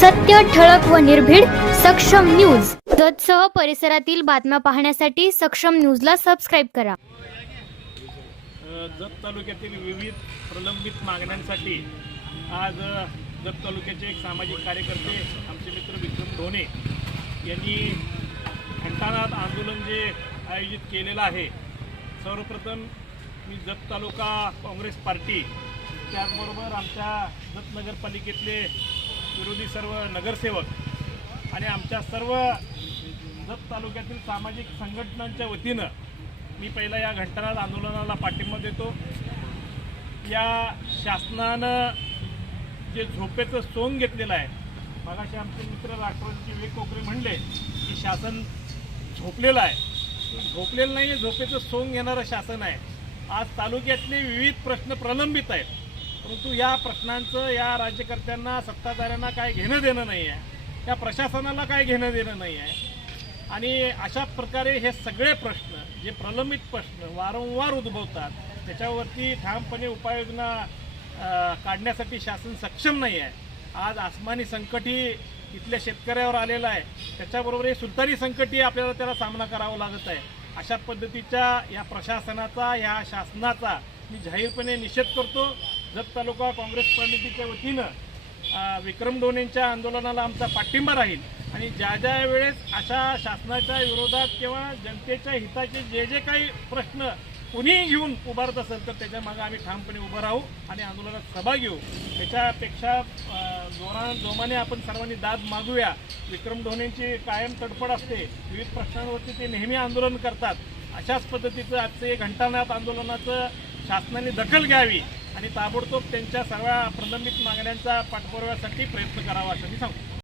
सत्य, ठळक व निर्भीड सक्षम न्यूज। जतसह परिसरातील बातम्या पाहण्यासाठी सक्षम न्यूजला सबस्क्राइब करा। जत तालुक्यातील विविध प्रलंबित मागण्यांसाठी आज जत तालुक्याचे एक सामाजिक कार्यकर्ते आमचे मित्र विक्रम ढोणे यांनी घंटानाद आंदोलन जे आयोजित केलेलं आहे। सर्वप्रथम मी जत तालुका काँग्रेस पार्टी त्याचबरोबर आमच्या जत नगरपालिकेतले विरोधी सर्व नगरसेवक आणि आमच्या सर्व जत तालुक्यातील सामाजिक संघटनांच्या वतीनं मी पहिला या घंटानाद आंदोलनाला पाठिंबा देतो। या शासनानं जे झोपेचं सोंग घेतलेलं आहे, मगाशी आमचे मित्र राष्ट्रवादीचे विवेक कोकरे म्हणले की शासन झोपलेलं आहे। झोपलेलं नाही, झोपेचं सोंग घेणारं शासन आहे। आज तालुक्यातले विविध प्रश्न प्रलंबित आहेत, परंतु या प्रश्नांचं या राज्यकर्त्यांना सत्ताधाऱ्यांना काय घेणं देणं नाही आहे, त्या प्रशासनाला काय घेणं देणं नाही आहे। आणि अशा प्रकारे हे सगळे प्रश्न जे प्रलंबित प्रश्न वारंवार उद्भवतात त्याच्यावरती ठामपणे उपाययोजना काढण्यासाठी शासन सक्षम नाही आहे। आज आसमानी संकटही इथल्या शेतकऱ्यावर आलेलं आहे, त्याच्याबरोबर हे सुलतानी संकटही आपल्याला त्याला सामना करावा लागत आहे। अशा पद्धतीच्या या प्रशासनाचा या शासनाचा मी जाहीरपणे निषेध करतो। जत तालुका काँग्रेस समितीच्या वतीनं विक्रम ढोणेंच्या आंदोलनाला आमचा पाठिंबा राहील आणि ज्या ज्या वेळेस अशा शासनाच्या विरोधात किंवा जनतेच्या हिताचे जे जे काही प्रश्न कुणीही घेऊन उभारत असेल तर त्याच्या मागे आम्ही ठामपणे उभं राहू आणि आंदोलनात सहभाग घेऊ। त्याच्यापेक्षा जोमाने आपण सर्वांनी दाद मागूया। विक्रम ढोणेंची कायम तडफड असते, विविध प्रश्नांवरती ते नेहमी आंदोलन करतात। अशाच पद्धतीचं आजचे घंटानाद आंदोलनाचं शासनाने दखल घ्यावी आणि ताबडतोब त्यांच्या सर्व प्रलंबित मागण्यांचा पाठपुराव्यासाठी प्रयत्न करावा असं मी सांगतो।